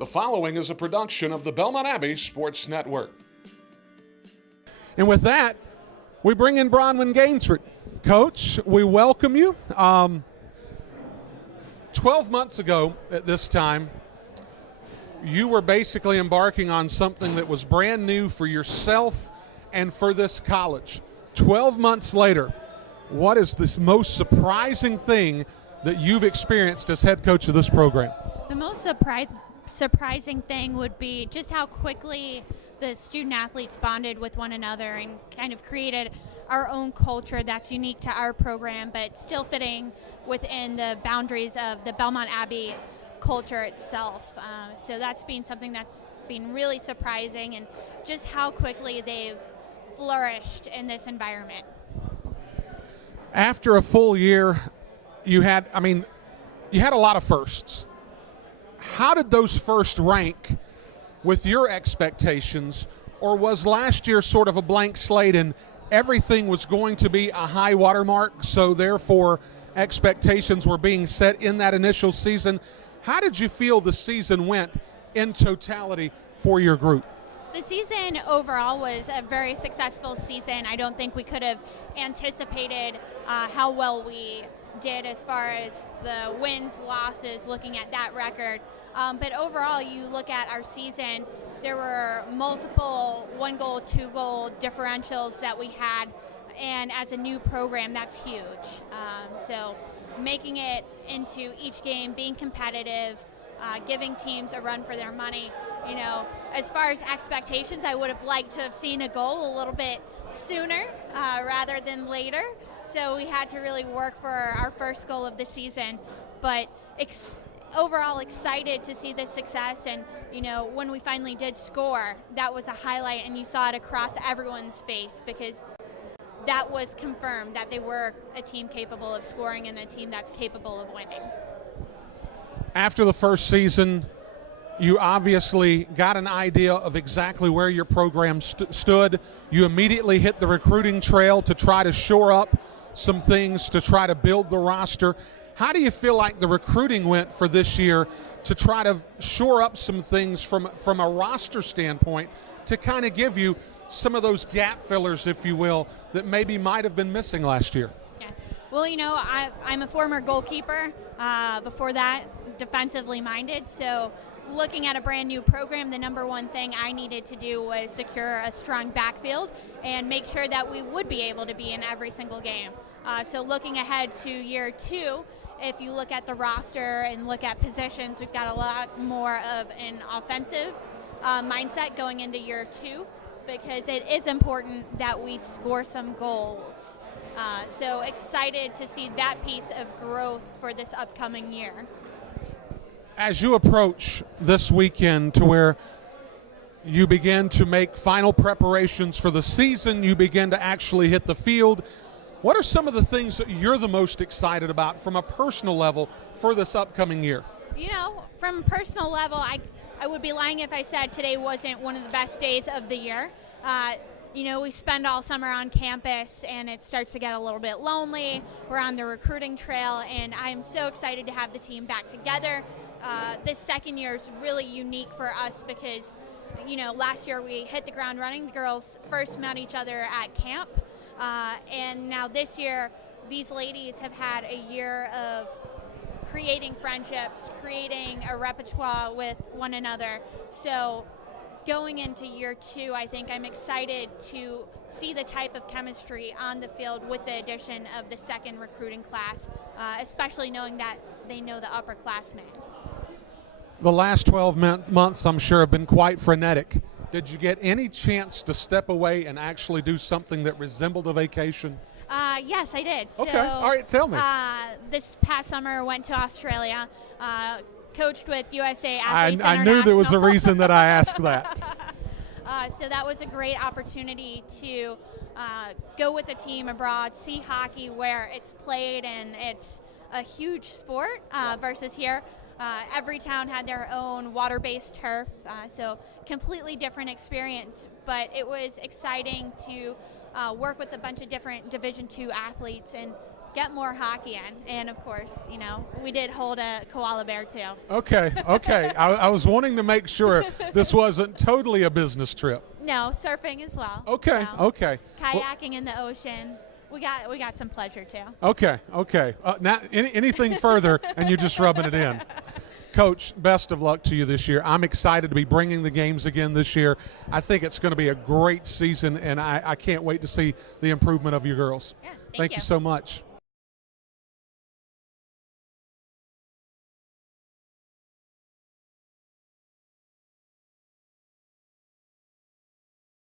The following is a production of the Belmont Abbey Sports Network. And with that, we bring in Bronwen Gainsford. Coach, we welcome you. 12 months ago at this time, you were basically embarking on something that was brand new for yourself and for this college. 12 months later, what is this most surprising thing that you've experienced as head coach of this program? The most surprising thing would be just how quickly the student athletes bonded with one another and kind of created our own culture that's unique to our program, but still fitting within the boundaries of the Belmont Abbey culture itself. So that's been something that's been really surprising, and just how quickly they've flourished in this environment. After a full year, you had a lot of firsts. How did those first rank with your expectations, or was last year sort of a blank slate and everything was going to be a high watermark, so therefore expectations were being set in that initial season? How did you feel the season went in totality for your group? The season overall was a very successful season. I don't think we could have anticipated how well we did as far as the wins, losses, looking at that record. But overall, you look at our season, there were multiple 1-goal, 2-goal differentials that we had, and as a new program, that's huge. So making it into each game, being competitive, giving teams a run for their money. You know, as far as expectations, I would have liked to have seen a goal a little bit sooner rather than later. So we had to really work for our first goal of the season. But overall excited to see this success. And, you know, when we finally did score, that was a highlight, and you saw it across everyone's face, because that was confirmed that they were a team capable of scoring and a team that's capable of winning. After the first season, you obviously got an idea of exactly where your program stood. You immediately hit the recruiting trail to try to shore up some things, to try to build the roster. How do you feel like the recruiting went for this year to try to shore up some things from a roster standpoint to kind of give you some of those gap fillers, if you will, that maybe might have been missing last year? Yeah. Well, you know, I'm a former goalkeeper. Before that, defensively minded. So looking at a brand new program, the number one thing I needed to do was secure a strong backfield and make sure that we would be able to be in every single game. So looking ahead to year 2, if you look at the roster and look at positions, we've got a lot more of an offensive mindset going into year 2, because it is important that we score some goals. So excited to see that piece of growth for this upcoming year. As you approach this weekend to where you begin to make final preparations for the season, you begin to actually hit the field, what are some of the things that you're the most excited about from a personal level for this upcoming year? You know, from a personal level, I would be lying if I said today wasn't one of the best days of the year. You know, we spend all summer on campus, and it starts to get a little bit lonely. We're on the recruiting trail, and I'm so excited to have the team back together. This second year is really unique for us because, you know, last year we hit the ground running. The girls first met each other at camp, and now this year these ladies have had a year of creating friendships, creating a repertoire with one another. So going into year 2, I think I'm excited to see the type of chemistry on the field with the addition of the second recruiting class, especially knowing that they know the upperclassmen. The last 12 months, I'm sure, have been quite frenetic. Did you get any chance to step away and actually do something that resembled a vacation? Yes, I did. Okay, So, all right, tell me. This past summer, went to Australia, coached with USA Athletes I knew there was a International. reason that I asked that. So that was a great opportunity to go with the team abroad, see hockey where it's played, and it's a huge sport versus here. Every town had their own water-based turf, so completely different experience. But it was exciting to work with a bunch of different Division II athletes and get more hockey in. And of course, we did hold a koala bear too. Okay. I was wanting to make sure this wasn't totally a business trip. No, surfing as well. Okay. So, Okay. kayaking in the ocean. We got some pleasure too. Okay. Now, anything further, and you're just rubbing it in. Coach, best of luck to you this year. I'm excited to be bringing the games again this year. I think it's going to be a great season, and I can't wait to see the improvement of your girls. Yeah, Thank you so much.